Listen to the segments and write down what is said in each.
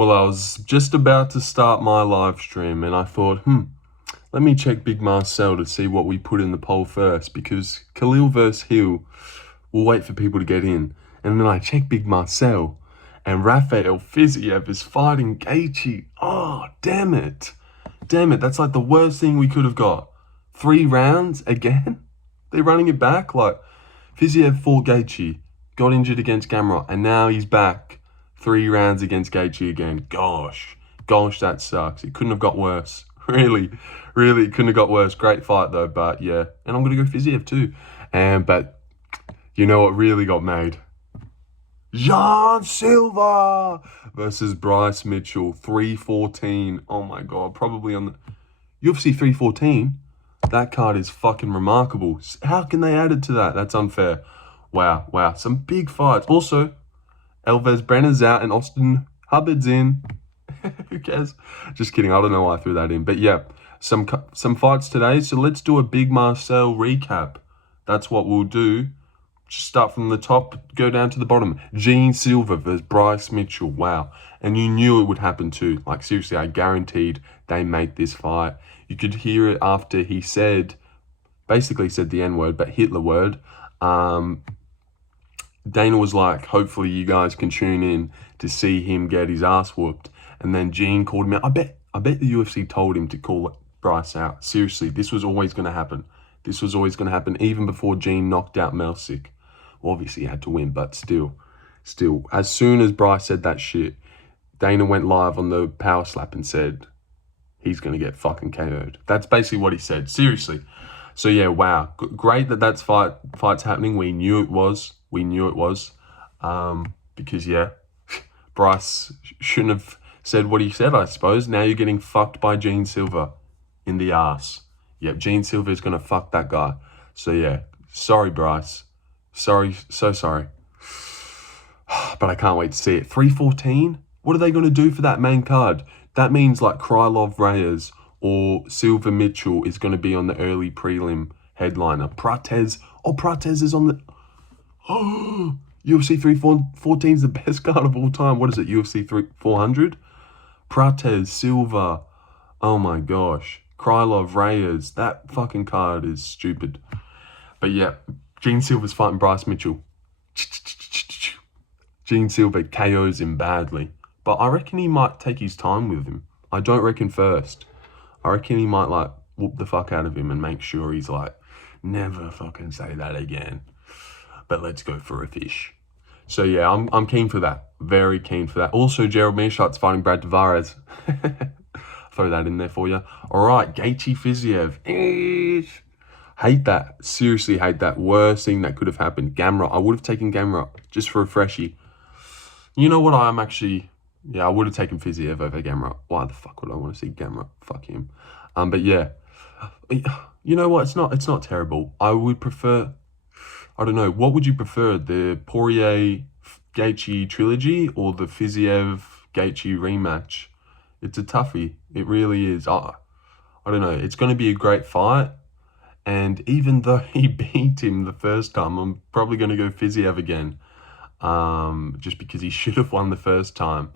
Well, I was just about to start my live stream and I thought, let me check Big Marcel to see what we put in the poll first, because Khalil versus Hill will wait for people to get in. And then I check Big Marcel and Rafael Fiziev is fighting Gaethje. Oh, damn it. Damn it, that's like the worst thing we could have got. 3 rounds again? They're running it back? Like, Fiziev fought Gaethje, got injured against Gamrot, and now he's back 3 rounds against Gaethje again. Gosh, that sucks. It couldn't have got worse. Really, it couldn't have got worse. Great fight though, but yeah. And I'm going to go Fiziev too. But you know what really got made? Jean Silva versus Bryce Mitchell, 314. Oh my God, probably on the UFC 314. That card is fucking remarkable. How can they add it to that? That's unfair. Wow. Some big fights. Also, Elvis Brenner's out and Austin Hubbard's in. Who cares? Just kidding. I don't know why I threw that in. But yeah, some fights today. So let's do a Big Marcel recap. That's what we'll do. Just start from the top, go down to the bottom. Jean Silva versus Bryce Mitchell. Wow. And you knew it would happen too. Like, seriously, I guaranteed they make this fight. You could hear it after he basically said the N-word, but Hitler word. Dana was like, hopefully you guys can tune in to see him get his ass whooped. And then Gene called him out. I bet the UFC told him to call Bryce out. Seriously, this was always going to happen. This was always going to happen even before Gene knocked out Melsick. Well, obviously he had to win, but still, as soon as Bryce said that shit, Dana went live on the power slap and said, he's going to get fucking KO'd. That's basically what he said. Seriously. So yeah, wow. Great that fight's happening. We knew it was. Because yeah, Bryce shouldn't have said what he said, I suppose. Now you're getting fucked by Jean Silva in the ass. Yep, Jean Silva is going to fuck that guy. So yeah, sorry, Bryce. Sorry, so sorry. But I can't wait to see it. 314? What are they going to do for that main card? That means like Krylov Reyes or Silva Mitchell is going to be on the early prelim headliner. Prates is on the... Oh, UFC 314 is the best card of all time. What is it, UFC 400? Prates, Silva. Oh my gosh. Krylov Reyes. That fucking card is stupid. But yeah, Jean Silva's fighting Bryce Mitchell. Jean Silva KOs him badly. But I reckon he might take his time with him. I don't reckon first. I reckon he might like whoop the fuck out of him and make sure he's like, never fucking say that again. But let's go for a fish. So yeah, I'm keen for that. Very keen for that. Also, Gerald Meerschaert's fighting Brad Tavares. Throw that in there for you. All right, Gaethje Fiziev. Hate that. Seriously hate that. Worst thing that could have happened. Gamrot. I would have taken Gamrot just for a freshie. You know what? I would have taken Fiziev over Gamrot. Why the fuck would I want to see Gamrot? Fuck him. But yeah, you know what? It's not terrible. I would prefer. I don't know. What would you prefer? The Poirier-Gaethje trilogy or the Fiziev-Gaethje rematch? It's a toughie. It really is. I don't know. It's going to be a great fight. And even though he beat him the first time, I'm probably going to go Fiziev again. Just because he should have won the first time.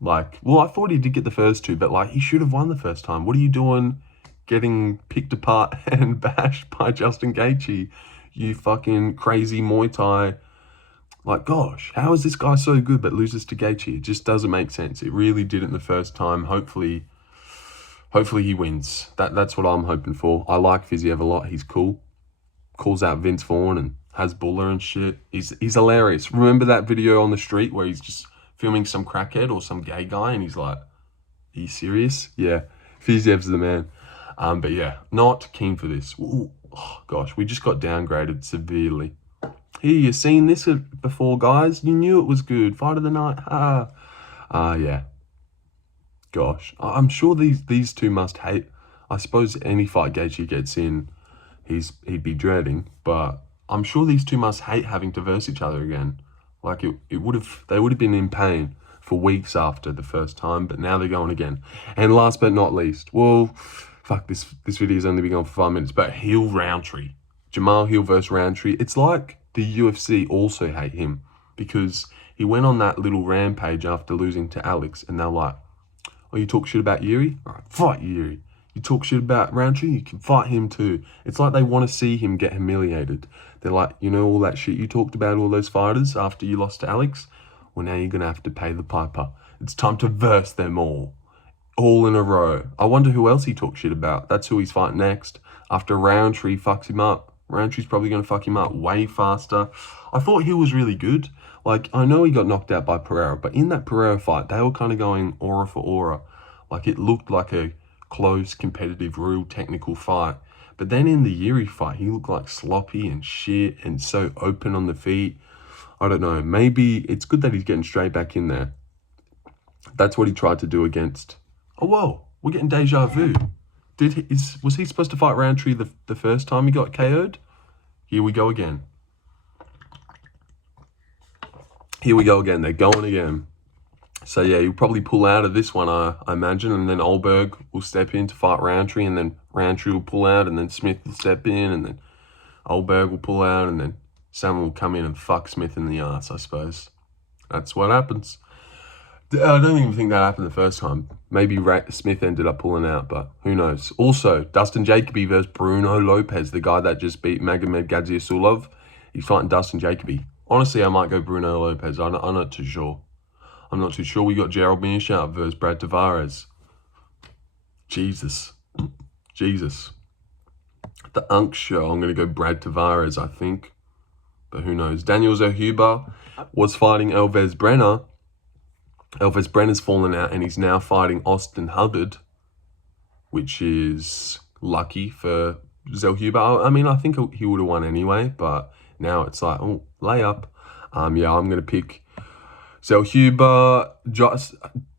Like, well, I thought he did get the first two, but like, he should have won the first time. What are you doing getting picked apart and bashed by Justin Gaethje? You fucking crazy Muay Thai. Like, gosh, how is this guy so good but loses to Gaethje? It just doesn't make sense. It really didn't the first time. Hopefully he wins. That's what I'm hoping for. I like Fiziev a lot. He's cool. Calls out Vince Vaughn and has Buller and shit. He's hilarious. Remember that video on the street where he's just filming some crackhead or some gay guy and he's like, are you serious? Yeah, Fiziev's the man. But yeah, not keen for this. Ooh, oh gosh, we just got downgraded severely. Here, you seen this before, guys? You knew it was good. Fight of the night. Yeah. Gosh, I'm sure these two must hate. I suppose any fight Gaethje gets in, he'd be dreading. But I'm sure these two must hate having to verse each other again. Like they would have been in pain for weeks after the first time, but now they're going again. And last but not least, well, fuck, this video's only been going for 5 minutes, but Khalil Rountree. Jamahal Hill versus Rountree. It's like the UFC also hate him because He went on that little rampage after losing to Alex, and they're like, oh, you talk shit about Yuri? All right, fight Yuri. You talk shit about Rountree? You can fight him too. It's like they want to see him get humiliated. They're like, you know, all that shit you talked about, all those fighters after you lost to Alex? Well, now you're going to have to pay the piper. It's time to verse them all in a row. I wonder who else he talks shit about. That's who he's fighting next. After Rountree fucks him up. Roundtree's probably going to fuck him up way faster. I thought he was really good. Like, I know he got knocked out by Pereira, but in that Pereira fight, they were kind of going aura for aura. Like, it looked like a close, competitive, real technical fight. But then in the Yuri fight, he looked like sloppy and shit and so open on the feet. I don't know. Maybe it's good that he's getting straight back in there. That's what he tried to do against... Oh, whoa. We're getting deja vu. Was he supposed to fight Rountree the first time he got KO'd? Here we go again. Here we go again. They're going again. So, yeah, he'll probably pull out of this one, I imagine, and then Olberg will step in to fight Rountree, and then Rountree will pull out, and then Smith will step in, and then Olberg will pull out, and then someone will come in and fuck Smith in the ass, I suppose. That's what happens. I don't even think that happened the first time. Maybe Smith ended up pulling out, but who knows. Also, Dustin Jacoby versus Bruno Lopez, the guy that just beat Magomed Gaziasulov. He's fighting Dustin Jacoby. Honestly, I might go Bruno Lopez. I'm not too sure. We got Gerald Meerschaert versus Brad Tavares. Jesus. The Unk show, I'm going to go Brad Tavares, I think. But who knows. Daniel Zohuba was fighting Elvis Brenner. Elvis Brenner's fallen out, and he's now fighting Austin Hubbard, which is lucky for Zohuba. I mean, I think he would have won anyway, but now it's like, oh, layup. Yeah, I'm going to pick Zohuba.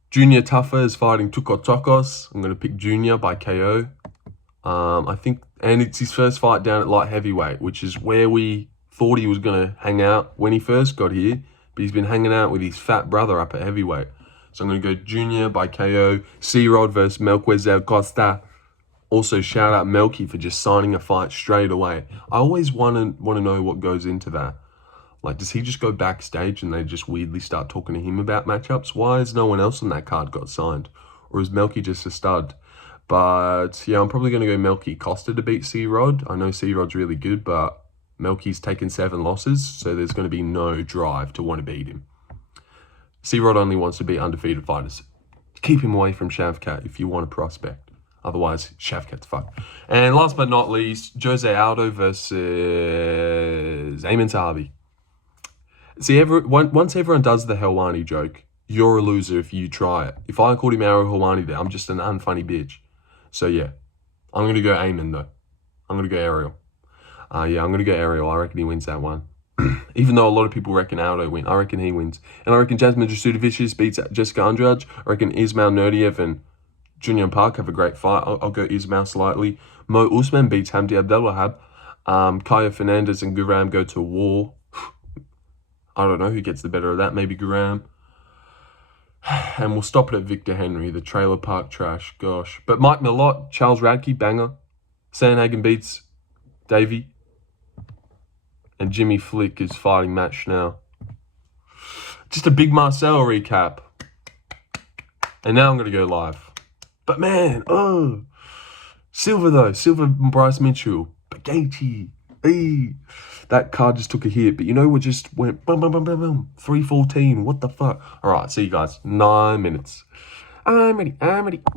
Junior Tuffer is fighting Tuko Tokos. I'm going to pick Junior by KO. I think, and it's his first fight down at light heavyweight, which is where we thought he was going to hang out when he first got here. But he's been hanging out with his fat brother up at heavyweight. So I'm going to go Junior by KO. C-Rod versus Melquizel Costa. Also, shout out Melky for just signing a fight straight away. I always want to know what goes into that. Like, does he just go backstage and they just weirdly start talking to him about matchups? Why has no one else on that card got signed? Or is Melky just a stud? But, yeah, I'm probably going to go Melky Costa to beat C-Rod. I know C-Rod's really good, but Melky's taken 7 losses, so there's going to be no drive to want to beat him. C-Rod only wants to beat undefeated fighters. Keep him away from Shavkat if you want a prospect. Otherwise, Shavkat's fucked. And last but not least, Jose Aldo versus Eamon Sahabi. See, once everyone does the Helwani joke, you're a loser if you try it. If I called him Ariel Helwani there, I'm just an unfunny bitch. So, yeah. I'm going to go Eamon, though. I'm going to go Ariel. Yeah, I'm going to go Ariel. I reckon he wins that one. Even though a lot of people reckon Aldo win, I reckon he wins. And I reckon Jasmine Jasudavicius beats Jessica Andrade. I reckon Ismail Nurdiev and Junior Park have a great fight. I'll go Ismail slightly. Mo Usman beats Hamdi Abdelwahab. Kaya Fernandez and Guram go to war. I don't know who gets the better of that. Maybe Guram. And we'll stop it at Victor Henry, the trailer park trash. Gosh. But Mike Millot, Charles Radke, banger. Sandhagen beats Davey. And Jimmy Flick is fighting Matt Schnell. Just a big Marcel recap. And now I'm going to go live. But man, Silva though. Silva and Bryce Mitchell. But Gaethje. That card just took a hit. But you know, we just went boom, boom, boom, boom, boom. 3:14. What the fuck? All right, see you guys. 9 minutes. I'm ready.